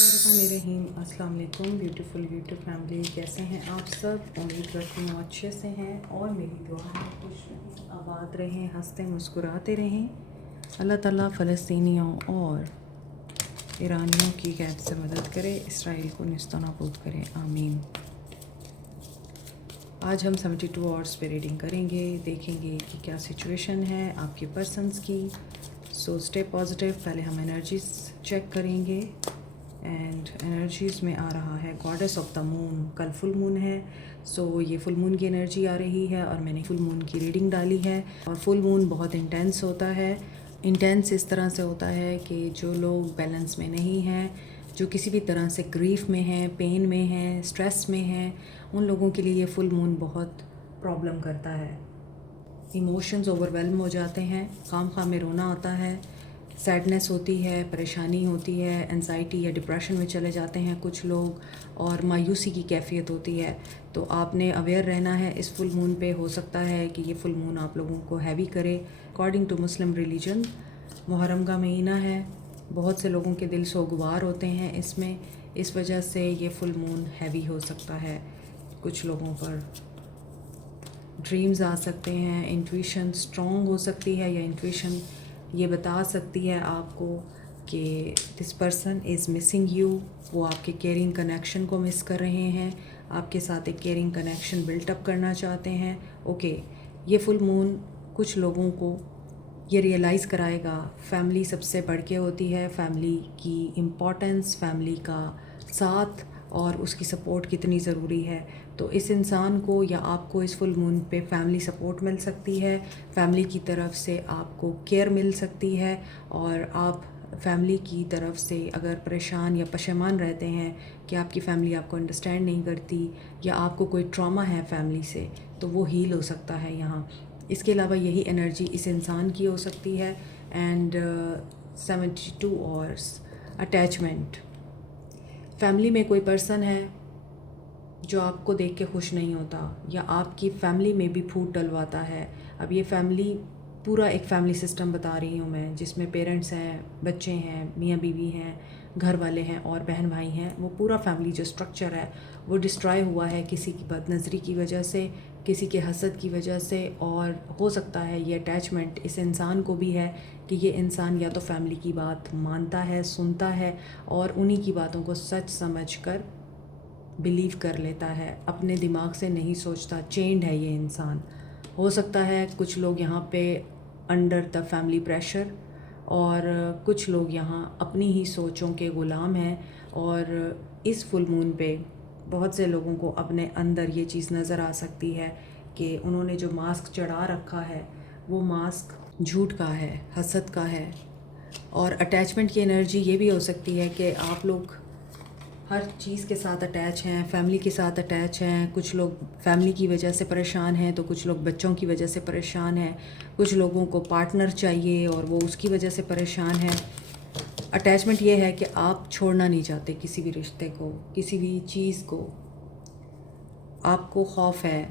बिस्मिल्लाहिर्रहमानिर्रहीम। अस्सलाम वालेकुम ब्यूटीफुल यूट्यूब फैमिली, कैसे हैं आप सब? उम्मीद करती हूँ अच्छे से हैं और मेरी दुआ है खुश रहें, आबाद रहें, हंसते मुस्कुराते रहें। अल्लाह ताला फ़लस्तीनियों और ईरानियों की कैद से मदद करे, इसराइल को निस्तो नाबूद करे, आमीन। आज हम 72 आवर्स पे रीडिंग करेंगे, देखेंगे कि क्या सिचुएशन है आपके पर्सन्स की। So stay positive. पहले हम एनर्जीज चेक करेंगे एंड एनर्जीज़ में आ रहा है गॉडेस ऑफ द मून। कल फुल मून है, सो ये फुल मून की एनर्जी आ रही है और मैंने फुल मून की रीडिंग डाली है। और फुल मून बहुत इंटेंस होता है। इंटेंस इस तरह से होता है कि जो लोग बैलेंस में नहीं हैं, जो किसी भी तरह से ग्रीफ में हैं, पेन में हैं, स्ट्रेस में हैं, उन लोगों के लिए ये फुल मून बहुत प्रॉब्लम करता है। इमोशंस ओवरवेलम हो जाते हैं, खाम खाम में रोना आता है, सैडनेस होती है, परेशानी होती है, एंजाइटी या डिप्रेशन में चले जाते हैं कुछ लोग, और मायूसी की कैफियत होती है। तो आपने अवेयर रहना है इस फुल मून पे। हो सकता है कि ये फुल मून आप लोगों को हैवी करे। According to Muslim religion Muharram का महीना है, बहुत से लोगों के दिल सोगवार होते हैं इसमें, इस वजह से ये फुल मून हैवी हो सकता है। कुछ लोगों पर ड्रीम्स आ सकते हैं, इंट्यूशन स्ट्रॉन्ग हो सकती है, या इंट्यूशन ये बता सकती है आपको कि this person is missing you. वो आपके केयरिंग कनेक्शन को मिस कर रहे हैं, आपके साथ एक केयरिंग कनेक्शन बिल्टअप करना चाहते हैं। ओके, ये फुल मून कुछ लोगों को ये रियलाइज़ कराएगा फैमिली सबसे बढ़ के होती है, फैमिली की इम्पोर्टेंस, फैमिली का साथ और उसकी सपोर्ट कितनी ज़रूरी है। तो इस इंसान को या आपको इस फुल मून पे फैमिली सपोर्ट मिल सकती है, फैमिली की तरफ से आपको केयर मिल सकती है, और आप फैमिली की तरफ से अगर परेशान या पशेमान रहते हैं कि आपकी फ़ैमिली आपको अंडरस्टैंड नहीं करती या आपको कोई ट्रॉमा है फैमिली से, तो वो हील हो सकता है यहाँ। इसके अलावा यही एनर्जी इस इंसान की हो सकती है। And 72 hours attachment. फैमिली में कोई पर्सन है जो आपको देख के खुश नहीं होता या आपकी फैमिली में भी फूट डलवाता है। अब ये फैमिली पूरा एक फैमिली सिस्टम बता रही हूँ मैं, जिसमें पेरेंट्स हैं, बच्चे हैं, मियाँ बीवी हैं, घर वाले हैं और बहन भाई हैं। वो पूरा फैमिली जो स्ट्रक्चर है वो डिस्ट्रॉय हुआ है किसी की बदनज़री की वजह से, किसी के हसद की वजह से। और हो सकता है ये अटैचमेंट इस इंसान को भी है कि ये इंसान या तो फैमिली की बात मानता है, सुनता है और उन्हीं की बातों को सच समझ कर बिलीव कर लेता है, अपने दिमाग से नहीं सोचता। चेंड है ये इंसान। हो सकता है कुछ लोग यहाँ पे अंडर द फैमिली प्रेशर, और कुछ लोग यहाँ अपनी ही सोचों के ग़ुलाम हैं। और इस फुल मून पे बहुत से लोगों को अपने अंदर ये चीज़ नज़र आ सकती है कि उन्होंने जो मास्क चढ़ा रखा है वो मास्क झूठ का है, हसद का है। और अटैचमेंट की एनर्जी ये भी हो सकती है कि आप लोग हर चीज़ के साथ अटैच हैं, फैमिली के साथ अटैच हैं। कुछ लोग फैमिली की वजह से परेशान हैं, तो कुछ लोग बच्चों की वजह से परेशान हैं। कुछ लोगों को पार्टनर चाहिए और वो उसकी वजह से परेशान है। अटैचमेंट ये है कि आप छोड़ना नहीं चाहते किसी भी रिश्ते को, किसी भी चीज़ को। आपको खौफ है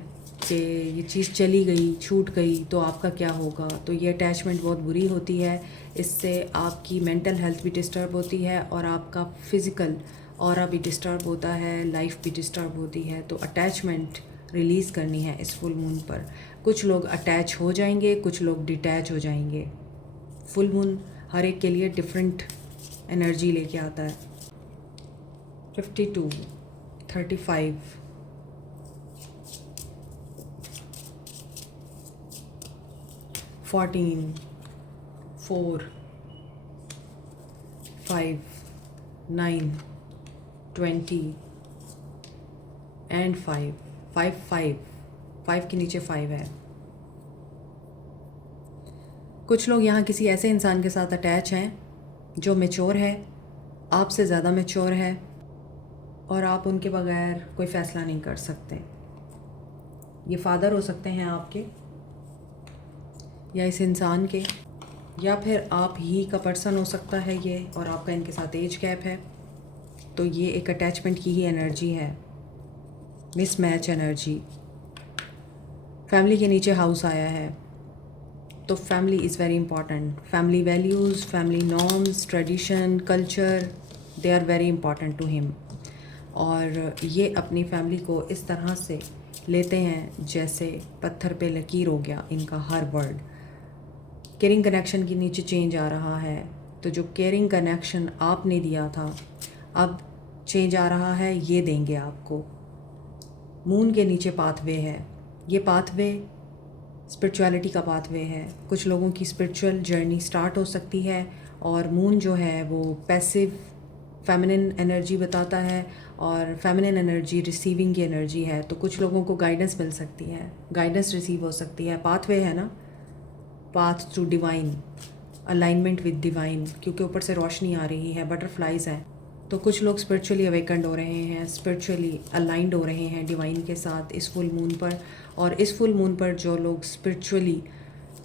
कि ये चीज़ चली गई, छूट गई तो आपका क्या होगा। तो ये अटैचमेंट बहुत बुरी होती है। इससे आपकी मेंटल हेल्थ भी डिस्टर्ब होती है और आपका फ़िज़िकल ऑरा भी डिस्टर्ब होता है, लाइफ भी डिस्टर्ब होती है। तो अटैचमेंट रिलीज़ करनी है इस फुल मून पर। कुछ लोग अटैच हो जाएंगे, कुछ लोग डिटैच हो जाएंगे। फुल मून हर एक के लिए डिफरेंट एनर्जी लेके आता है। 52, 35, 14, 4, 5, 9, 20 एंड 5, 5 के नीचे 5 है। कुछ लोग यहाँ किसी ऐसे इंसान के साथ अटैच हैं जो मैच्योर है, आपसे ज़्यादा मैच्योर है, और आप उनके बगैर कोई फ़ैसला नहीं कर सकते। ये फादर हो सकते हैं आपके या इस इंसान के, या फिर आप ही का पर्सन हो सकता है ये, और आपका इनके साथ एज गैप है। तो ये एक अटैचमेंट की ही एनर्जी है, मिसमैच एनर्जी। फैमिली के नीचे हाउस आया है, तो family is very important. Family values, family norms, tradition, culture, they are very important to him. और ये अपनी फैमिली को इस तरह से लेते हैं जैसे पत्थर पे लकीर हो गया इनका हर वर्ड। केयरिंग कनेक्शन के नीचे चेंज आ रहा है, तो जो केयरिंग कनेक्शन आपने दिया था अब चेंज आ रहा है, ये देंगे आपको। मून के नीचे पाथवे है, ये पाथवे स्पिरिचुअलिटी का पाथवे है। कुछ लोगों की स्पिरिचुअल जर्नी स्टार्ट हो सकती है और मून जो है वो पैसिव फेमिनिन एनर्जी बताता है और फेमिनिन एनर्जी रिसीविंग की एनर्जी है। तो कुछ लोगों को गाइडेंस मिल सकती है, गाइडेंस रिसीव हो सकती है। पाथवे है ना, path to divine, alignment with divine, क्योंकि ऊपर से रोशनी आ रही है, बटरफ्लाइज हैं। तो कुछ लोग स्पिरिचुअली अवेकन्ड हो रहे हैं, स्पिरिचुअली अलाइंड हो रहे हैं डिवाइन के साथ इस फुल मून पर। और इस फुल मून पर जो लोग स्पिरिचुअली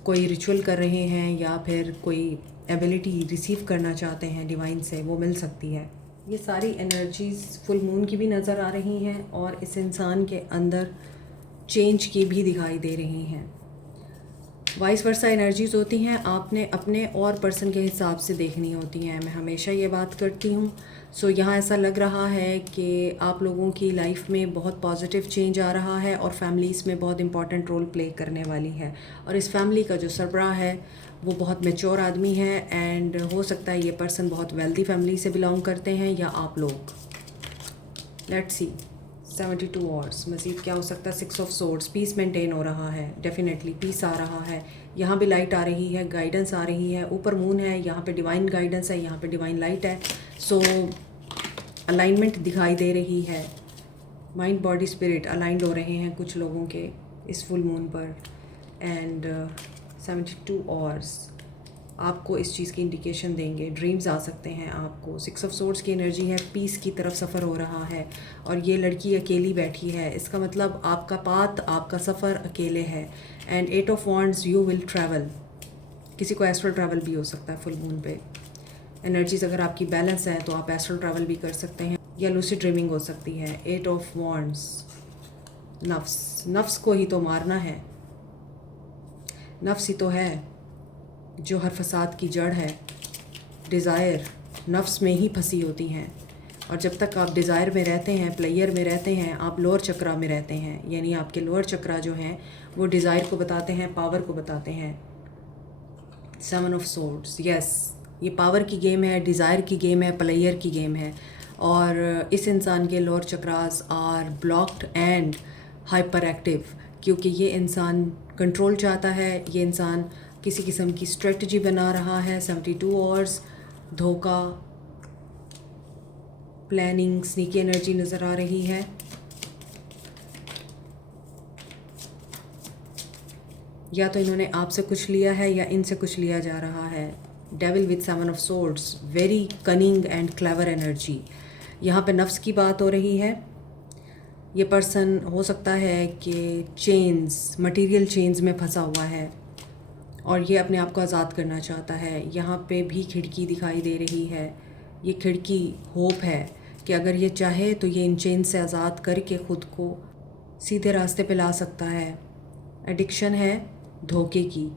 कोई रिचुअल कर रहे हैं या फिर कोई एबिलिटी रिसीव करना चाहते हैं डिवाइन से, वो मिल सकती है। ये सारी एनर्जीज़ फुल मून की भी नज़र आ रही हैं और इस इंसान के अंदर चेंज की भी दिखाई दे रही हैं। वाइस वर्सा एनर्जीज़ होती हैं, आपने अपने और पर्सन के हिसाब से देखनी होती हैं। मैं हमेशा ये बात करती हूँ। सो यहाँ ऐसा लग रहा है कि आप लोगों की लाइफ में बहुत पॉजिटिव चेंज आ रहा है और फैमिली इसमें बहुत इंपॉर्टेंट रोल प्ले करने वाली है। और इस फैमिली का जो सरबराह है वो बहुत मैच्योर आदमी है एंड हो सकता है ये पर्सन बहुत वेल्दी फैमिली से बिलोंग करते हैं या आप लोग। लेट्स सी 72 आवर्स मज़ीद क्या हो सकता है। 6 ऑफ सोर्ड्स, पीस मेंटेन हो रहा है, डेफिनेटली पीस आ रहा है। यहाँ भी लाइट आ रही है, गाइडेंस आ रही है। ऊपर मून है, यहाँ पे डिवाइन गाइडेंस है, यहाँ पे डिवाइन लाइट है। सो अलाइनमेंट दिखाई दे रही है, माइंड बॉडी स्पिरिट अलाइंड हो रहे हैं कुछ लोगों के इस फुल मून पर। एंड 72 आवर्स आपको इस चीज़ की इंडिकेशन देंगे। ड्रीम्स आ सकते हैं आपको। 6 ऑफ सोर्ड्स की एनर्जी है, पीस की तरफ सफ़र हो रहा है और ये लड़की अकेली बैठी है। इसका मतलब आपका पाथ, आपका सफ़र अकेले है। And 8 of wands, you will travel. किसी को एस्ट्रल ट्रैवल भी हो सकता है फुल मून पे। एनर्जीज अगर आपकी बैलेंस है तो आप एस्ट्रल ट्रैवल भी कर सकते हैं या लूसिड ड्रीमिंग हो सकती है। 8 ऑफ वॉन्ड्स, नफ्स को ही तो मारना है। नफ्स ही तो है जो हर फसाद की जड़ है। डिज़ायर नफ्स में ही फंसी होती हैं और जब तक आप डिज़ायर में रहते हैं, प्लेयर में रहते हैं, आप लोअर चक्रा में रहते हैं। यानी आपके लोअर चक्रा जो हैं वो डिज़ायर को बताते हैं, पावर को बताते हैं। 7 ऑफ सोर्ड्स, यस, ये पावर की गेम है, डिज़ायर की गेम है, प्लेयर की गेम है। और इस इंसान के lower chakras are blocked and hyperactive, क्योंकि ये इंसान कंट्रोल चाहता है, ये इंसान किसी किस्म की स्ट्रेटजी बना रहा है। 72 आवर्स, धोखा, प्लानिंग, स्नीकी एनर्जी नज़र आ रही है। या तो इन्होंने आपसे कुछ लिया है या इनसे कुछ लिया जा रहा है। Devil with 7 of swords, very cunning and clever energy. यहाँ पे नफ्स की बात हो रही है। ये पर्सन हो सकता है कि चेन्स, मटेरियल चेन्स में फंसा हुआ है और ये अपने आप को आज़ाद करना चाहता है। यहाँ पे भी खिड़की दिखाई दे रही है। ये खिड़की होप है कि अगर ये चाहे तो ये इन चेन से आज़ाद करके ख़ुद को सीधे रास्ते पे ला सकता है। एडिक्शन है धोखे की।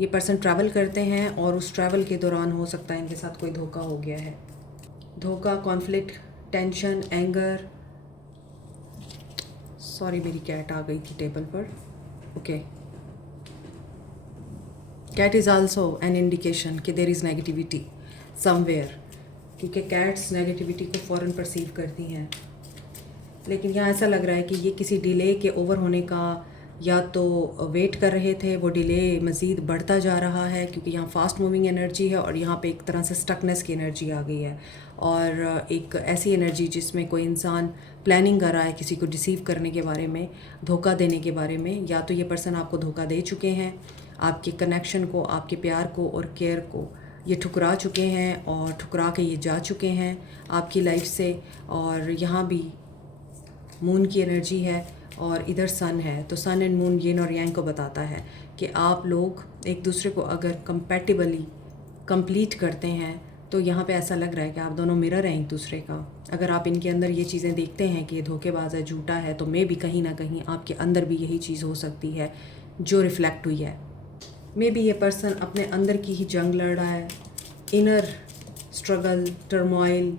ये पर्सन ट्रैवल करते हैं और उस ट्रैवल के दौरान हो सकता है इनके साथ कोई धोखा हो गया है। धोखा, कॉन्फ्लिक्ट, टेंशन, एंगर। सॉरी, मेरी कैट आ गई थी टेबल पर। Okay, cat is also an indication कि देयर इज़ नेगेटिविटी समवेयर, क्योंकि कैट्स नेगेटिविटी को फ़ौरन परसीव करती हैं। लेकिन यहाँ ऐसा लग रहा है कि ये किसी डिले के ओवर होने का या तो वेट कर रहे थे, वो डिले मज़ीद बढ़ता जा रहा है क्योंकि यहाँ फास्ट मूविंग एनर्जी है और यहाँ पे एक तरह से स्टकनेस की एनर्जी आ गई है। और एक ऐसी एनर्जी जिसमें कोई इंसान प्लानिंग कर रहा है किसी को डिसीव करने के बारे में, धोखा देने के बारे में। या तो ये पर्सन आपको धोखा दे चुके हैं, आपके कनेक्शन को, आपके प्यार को और केयर को ये ठुकरा चुके हैं और ठुकरा के ये जा चुके हैं आपकी लाइफ से। और यहाँ भी मून की एनर्जी है और इधर सन है, तो सन एंड मून यिन और यांग को बताता है कि आप लोग एक दूसरे को अगर कंपैटिबली कंप्लीट करते हैं तो यहाँ पे ऐसा लग रहा है कि आप दोनों मिरर हैं एक दूसरे का। अगर आप इनके अंदर ये चीज़ें देखते हैं कि ये धोखेबाज है, झूठा है, तो मे भी कहीं ना कहीं आपके अंदर भी यही चीज़ हो सकती है जो रिफ़्लेक्ट हुई है। मे बी ये पर्सन अपने अंदर की ही जंग लड़ रहा है, inner struggle, turmoil,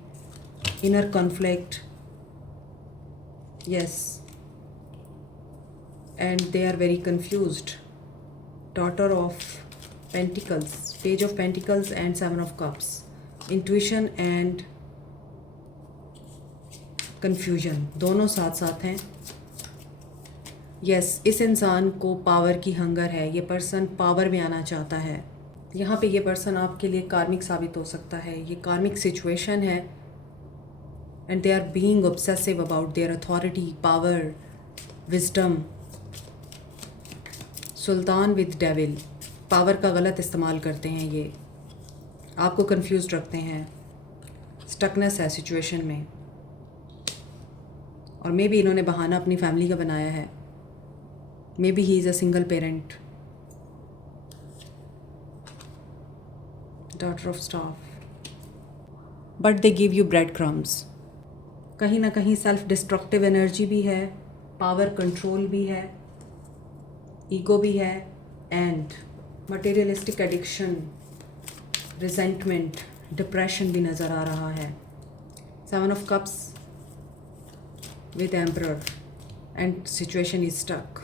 inner conflict. Yes, and they are very confused. Daughter of Pentacles, Page of Pentacles and Seven of Cups. Intuition and confusion दोनों साथ साथ हैं. यस, इस इंसान को पावर की हंगर है. ये पर्सन पावर में आना चाहता है. यहाँ पे ये पर्सन आपके लिए कार्मिक साबित हो सकता है. ये कार्मिक सिचुएशन है and they are being obsessive about their authority, power, wisdom. सुल्तान विद डेविल, पावर का गलत इस्तेमाल करते हैं. ये आपको कंफ्यूज रखते हैं. स्टकनेस है सिचुएशन में, और मे बी इन्होंने बहाना अपनी फैमिली का बनाया है. May be he is a single parent. Daughter of staff, but they give you bread crumbs. कहीं ना कहीं सेल्फ डिस्ट्रक्टिव एनर्जी भी है, पावर कंट्रोल भी है, ईगो भी है, and materialistic addiction, resentment, depression भी नज़र आ रहा है. Seven of cups with emperor and situation is stuck.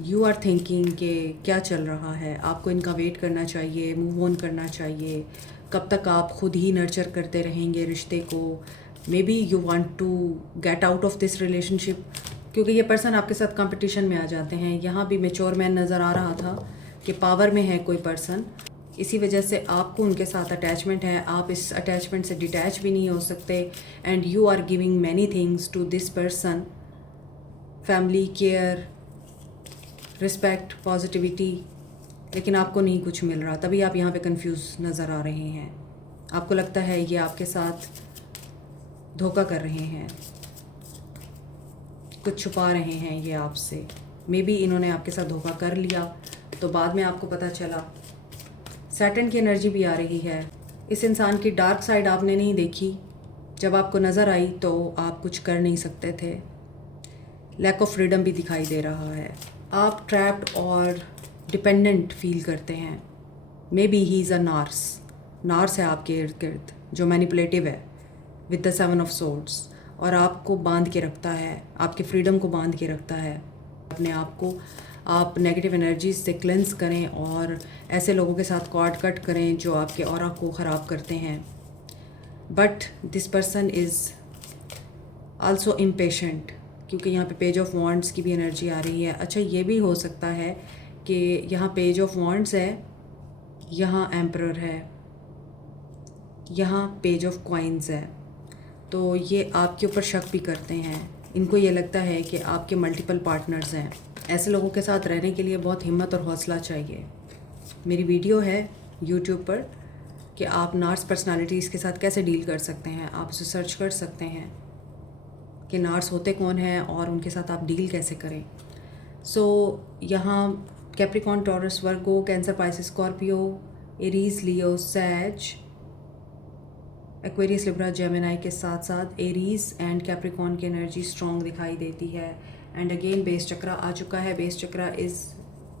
You are thinking कि क्या चल रहा है. आपको इनका वेट करना चाहिए, मूव ऑन करना चाहिए. कब तक आप खुद ही नर्चर करते रहेंगे रिश्ते को. Maybe you want to get out of this relationship, क्योंकि ये पर्सन आपके साथ कंपटीशन में आ जाते हैं. यहाँ भी मैच्योर मैन नज़र आ रहा था कि पावर में है कोई पर्सन. इसी वजह से आपको उनके साथ अटैचमेंट है. आप इस अटैचमेंट से डिटैच भी नहीं हो सकते. And you are giving many things to this person. Family, care, respect, positivity, लेकिन आपको नहीं कुछ मिल रहा. तभी आप यहाँ पे कंफ्यूज नज़र आ रहे हैं. आपको लगता है ये आपके साथ धोखा कर रहे हैं, कुछ छुपा रहे हैं ये आपसे. मे बी इन्होंने आपके साथ धोखा कर लिया तो बाद में आपको पता चला. सैटर्न की एनर्जी भी आ रही है. इस इंसान की डार्क साइड आपने नहीं देखी. जब आपको नज़र आई तो आप कुछ कर नहीं सकते थे. लैक ऑफ फ्रीडम भी दिखाई दे रहा है. आप ट्रैप्ड और डिपेंडेंट फील करते हैं. May be he is a nurse. Nurse है आपके इर्द गिर्द जो मैनिपुलेटिव है with the seven of swords, और आपको बांध के रखता है, आपके फ्रीडम को बांध के रखता है. अपने आप को आप नेगेटिव एनर्जीज से क्लेंस करें और ऐसे लोगों के साथ कॉर्ड कट करें जो आपके ऑरा को ख़राब करते हैं. But this person is also impatient, क्योंकि यहाँ पे पेज ऑफ वॉन्ड्स की भी एनर्जी आ रही है. अच्छा, ये भी हो सकता है कि यहाँ पेज ऑफ वॉन्ड्स है, यहाँ एम्परर है, यहाँ पेज ऑफ कॉइन्स है. तो ये आपके ऊपर शक भी करते हैं. इनको ये लगता है कि आपके मल्टीपल पार्टनर्स हैं. ऐसे लोगों के साथ रहने के लिए बहुत हिम्मत और हौसला चाहिए. मेरी वीडियो है यूट्यूब पर कि आप नार्स पर्सनालिटीज़ के साथ कैसे डील कर सकते हैं. आप उसे सर्च कर सकते हैं कि नार्स होते कौन हैं और उनके साथ आप डील कैसे करें. सो यहाँ Capricorn, Taurus, Virgo, Cancer, Pisces, Scorpio, Aries, Leo, Sag, Aquarius, Libra, Gemini के साथ साथ एरीज एंड कैप्रिकॉर्न की एनर्जी स्ट्रॉन्ग दिखाई देती है. एंड अगेन बेस चक्रा आ चुका है. Base chakra is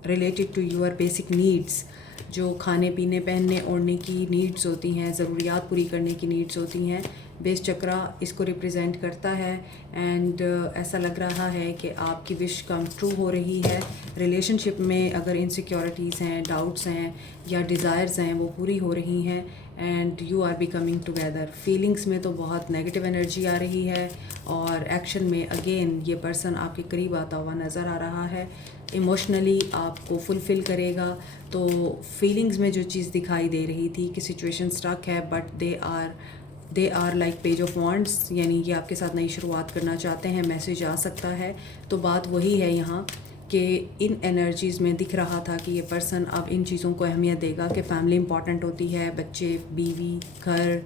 related to your basic needs, जो खाने पीने, पहनने ओढ़ने की नीड्स होती हैं, ज़रूरियात पूरी करने की नीड्स होती हैं. बेस चक्रा इसको रिप्रेजेंट करता है. एंड ऐसा लग रहा है कि आपकी विश कम ट्रू हो रही है. रिलेशनशिप में अगर इनसिक्योरिटीज़ हैं, डाउट्स हैं या डिज़ायर्स हैं, वो पूरी हो रही हैं. And you are becoming together. Feelings में तो बहुत नेगेटिव एनर्जी आ रही है, और एक्शन में अगेन ये पर्सन आपके करीब आता हुआ नज़र आ रहा है. इमोशनली आपको फुलफ़िल करेगा. तो फीलिंग्स में जो चीज़ दिखाई दे रही थी कि सिचुएशन स्टक है, but they are like page of wands, यानी ये आपके साथ नई शुरुआत करना चाहते हैं. मैसेज आ सकता है. तो बात वही है यहाँ कि इन एनर्जीज़ में दिख रहा था कि ये पर्सन अब इन चीज़ों को अहमियत देगा कि फ़ैमिली इम्पॉर्टेंट होती है, बच्चे, बीवी, घर,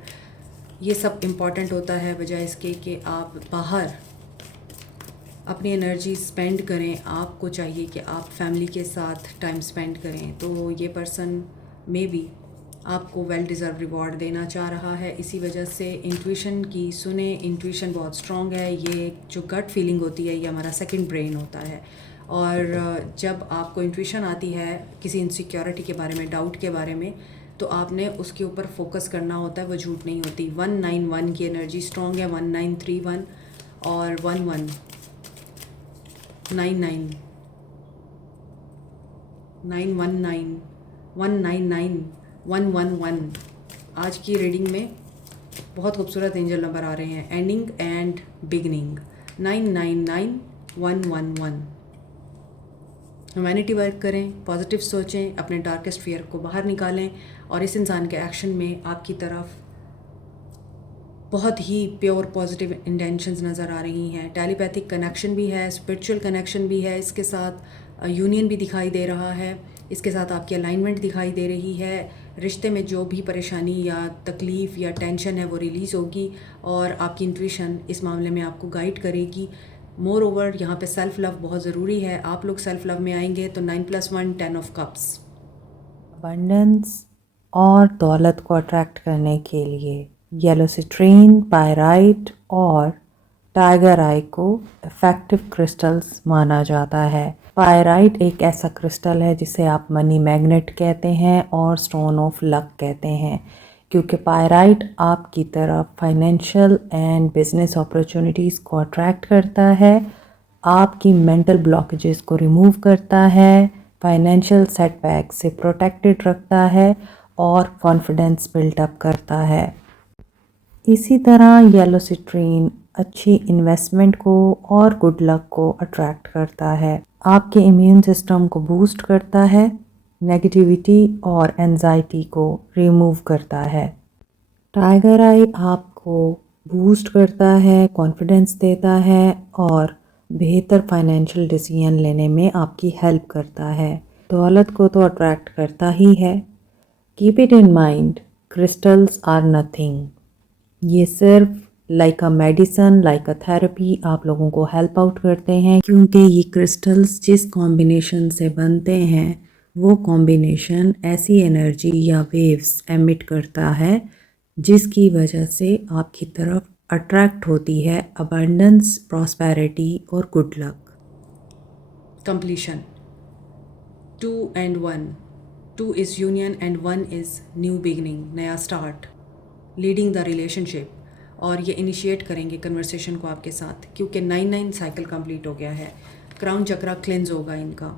ये सब इम्पॉर्टेंट होता है, बजाय इसके कि आप बाहर अपनी एनर्जी स्पेंड करें. आपको चाहिए कि आप फैमिली के साथ टाइम स्पेंड करें. तो ये पर्सन मे बी आपको वेल डिज़र्व रिवॉर्ड देना चाह रहा है. इसी वजह से इंट्यूशन की सुने. इंट्यूशन बहुत स्ट्रॉन्ग है. ये जो गट फीलिंग होती है, ये हमारा सेकंड ब्रेन होता है. और जब आपको इंट्यूशन आती है किसी इनसिक्योरिटी के बारे में, डाउट के बारे में, तो आपने उसके ऊपर फोकस करना होता है, वो झूठ नहीं होती। 191 की एनर्जी स्ट्रॉन्ग है, 1931 और 1199 919 199 111 आज की रीडिंग में बहुत खूबसूरत एंजल नंबर आ रहे हैं। Ending and beginning 999 111। Humanity work करें, पॉजिटिव सोचें, अपने डार्केस्ट फियर को बाहर निकालें और इस इंसान के एक्शन में आपकी तरफ बहुत ही प्योर पॉजिटिव इंटेंशंस नज़र आ रही हैं। टेलीपैथिक कनेक्शन भी है, स्पिरिचुअल कनेक्शन भी है, इसके साथ यूनियन भी दिखाई दे रहा है, इसके साथ आपकी अलाइनमेंट दिखाई दे रही है। रिश्ते में जो भी परेशानी या तकलीफ़ या टेंशन है वो रिलीज़ होगी और आपकी इंट्यूशन इस मामले में आपको गाइड करेगी। मोर ओवर यहाँ पे सेल्फ़ लव बहुत ज़रूरी है। आप लोग सेल्फ़ लव में आएंगे तो 9+1 10 ऑफ कप्स। अबंडेंस और दौलत को अट्रैक्ट करने के लिए येलो सिट्रीन, पायराइट और टाइगर आई को इफ़ेक्टिव क्रिस्टल्स माना जाता है। पायराइट एक ऐसा क्रिस्टल है जिसे आप मनी मैग्नेट कहते हैं और स्टोन ऑफ लक कहते हैं, क्योंकि पायराइट आपकी तरफ फाइनेंशियल एंड बिजनेस अपॉर्चुनिटीज़ को अट्रैक्ट करता है, आपकी मेंटल ब्लॉकेजेस को रिमूव करता है, फाइनेंशियल सेटबैक से प्रोटेक्टेड रखता है और कॉन्फिडेंस बिल्डअप करता है। इसी तरह येलो सिट्रीन अच्छी इन्वेस्टमेंट को और गुड लक को अट्रैक्ट करता है, आपके इम्यून सिस्टम को बूस्ट करता है, नेगेटिविटी और एंजाइटी को रिमूव करता है। टाइगर आई आपको बूस्ट करता है, कॉन्फिडेंस देता है और बेहतर फाइनेंशियल डिसीजन लेने में आपकी हेल्प करता है। दौलत को तो अट्रैक्ट करता ही है। Keep it in mind, crystals are nothing. ये सिर्फ like a medicine, like a therapy आप लोगों को हेल्प आउट करते हैं, क्योंकि ये क्रिस्टल्स जिस कॉम्बिनेशन से बनते हैं वो कॉम्बिनेशन ऐसी एनर्जी या वेव्स एमिट करता है जिसकी वजह से आपकी तरफ अट्रैक्ट होती है अबंडेंस, प्रॉस्पेरिटी और good luck. Completion 2 and 1, 2 is union and 1 is new beginning, नया स्टार्ट, लीडिंग द रिलेशनशिप। और ये इनिशिएट करेंगे कन्वर्सेशन को आपके साथ, क्योंकि 9 साइकिल कंप्लीट हो गया है। क्राउन चक्रा क्लेंज होगा इनका।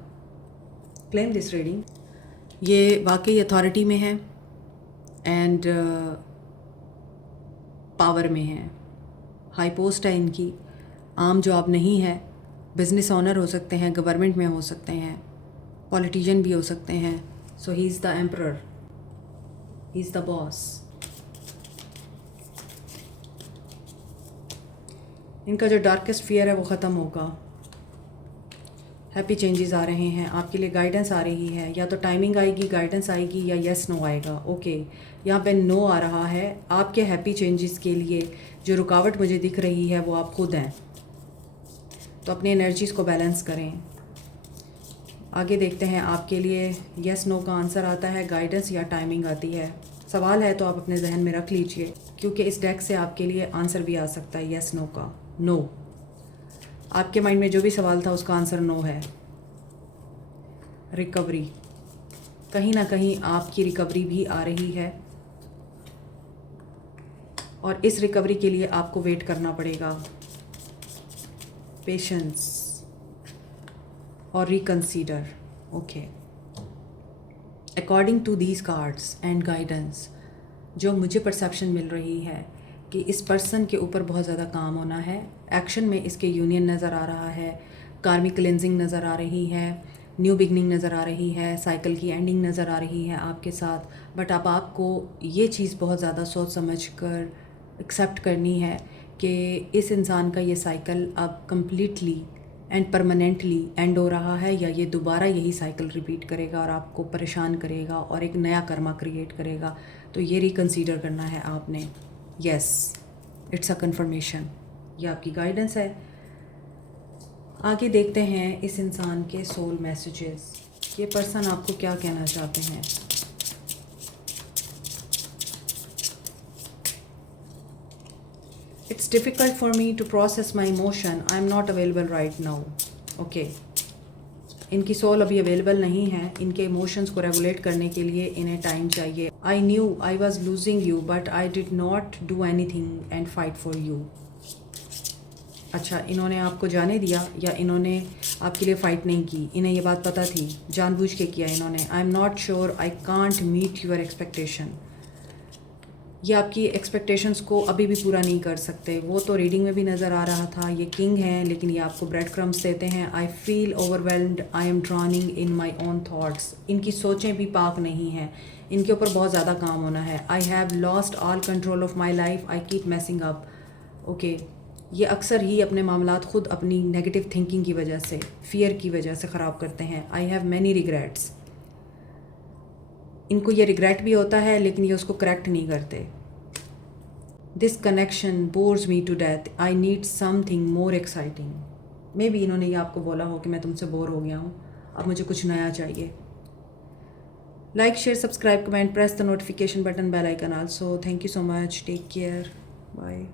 Claim this reading. ये वाकई अथॉरिटी में है एंड पावर में है, हाई पोस्ट है इनकी, आम जॉब नहीं है, बिजनेस ऑनर हो सकते हैं, गवर्नमेंट में हो सकते हैं, पॉलिटिशियन भी हो सकते हैं। So he is the emperor, he is the boss. इनका जो डार्केस्ट फियर है वो ख़त्म होगा। हैप्पी चेंजेस आ रहे हैं आपके लिए, गाइडेंस आ रही है, या तो टाइमिंग आएगी, गाइडेंस आएगी, या यस नो आएगा। ओके, यहाँ पे नो आ रहा है। आपके हैप्पी चेंजेस के लिए जो रुकावट मुझे दिख रही है वो आप खुद हैं, तो अपनी एनर्जीज़ को बैलेंस करें। आगे देखते हैं आपके लिए यस नो का आंसर आता है, गाइडेंस या टाइमिंग आती है। सवाल है तो आप अपने जहन में रख लीजिए, क्योंकि इस डेक से आपके लिए आंसर भी आ सकता है यस नो का। नो, आपके माइंड में जो भी सवाल था उसका आंसर नो है। रिकवरी, कहीं ना कहीं आपकी रिकवरी भी आ रही है और इस रिकवरी के लिए आपको वेट करना पड़ेगा। पेशेंस और reconsider. Okay, according to these cards and guidance, जो मुझे परसेप्शन मिल रही है कि इस पर्सन के ऊपर बहुत ज़्यादा काम होना है। एक्शन में इसके यूनियन नज़र आ रहा है, कार्मिक क्लेंजिंग नज़र आ रही है, न्यू बिगनिंग नज़र आ रही है, साइकिल की एंडिंग नज़र आ रही है आपके साथ। बट अब आपको ये चीज़ बहुत ज़्यादा सोच समझ कर एक्सेप्ट करनी है कि इस इंसान का ये साइकिल अब कम्प्लीटली एंड परमानेंटली एंड हो रहा है, या ये दोबारा यही साइकिल रिपीट करेगा और आपको परेशान करेगा और एक नया कर्मा क्रिएट करेगा। तो ये रिकंसीडर करना है आपने। यस, इट्स अ कन्फर्मेशन, ये आपकी गाइडेंस है। आगे देखते हैं इस इंसान के सोल मैसेजेस, ये पर्सन आपको क्या कहना चाहते हैं। It's difficult for me to process my emotion. I'm not available right now. Okay. इनकी सोल अभी अवेलेबल नहीं है, इनके इमोशंस को रेगुलेट करने के लिए इन्हें टाइम चाहिए। I knew I was losing you but I did not do anything and fight for you. अच्छा, इन्होंने आपको जाने दिया या इन्होंने आपके लिए फ़ाइट नहीं की, इन्हें ये बात पता थी, जानबूझ के किया इन्होंने। I am not sure I can't meet your expectation. ये आपकी एक्सपेक्टेशंस को अभी भी पूरा नहीं कर सकते। वो तो रीडिंग में भी नज़र आ रहा था, ये किंग हैं लेकिन ये आपको ब्रेड क्रम्स देते हैं। I feel overwhelmed, I am drowning in my own thoughts. इनकी सोचें भी पाक नहीं हैं, इनके ऊपर बहुत ज़्यादा काम होना है। I have lost all control of my life, I keep मैसिंग up. Okay, ये अक्सर ही अपने मामलात ख़ुद अपनी नेगेटिव थिंकिंग की वजह से, फियर की वजह से ख़राब करते हैं। I have many regrets. इनको ये रिग्रेट भी होता है लेकिन ये उसको करेक्ट नहीं करते। This connection bores me to death, I need something more exciting. Maybe इन्होंने ये आपको बोला हो कि मैं तुमसे बोर हो गया हूँ, अब मुझे कुछ नया चाहिए। Like, share, subscribe, comment, press the notification button, bell icon also. Thank you so much, take care, bye.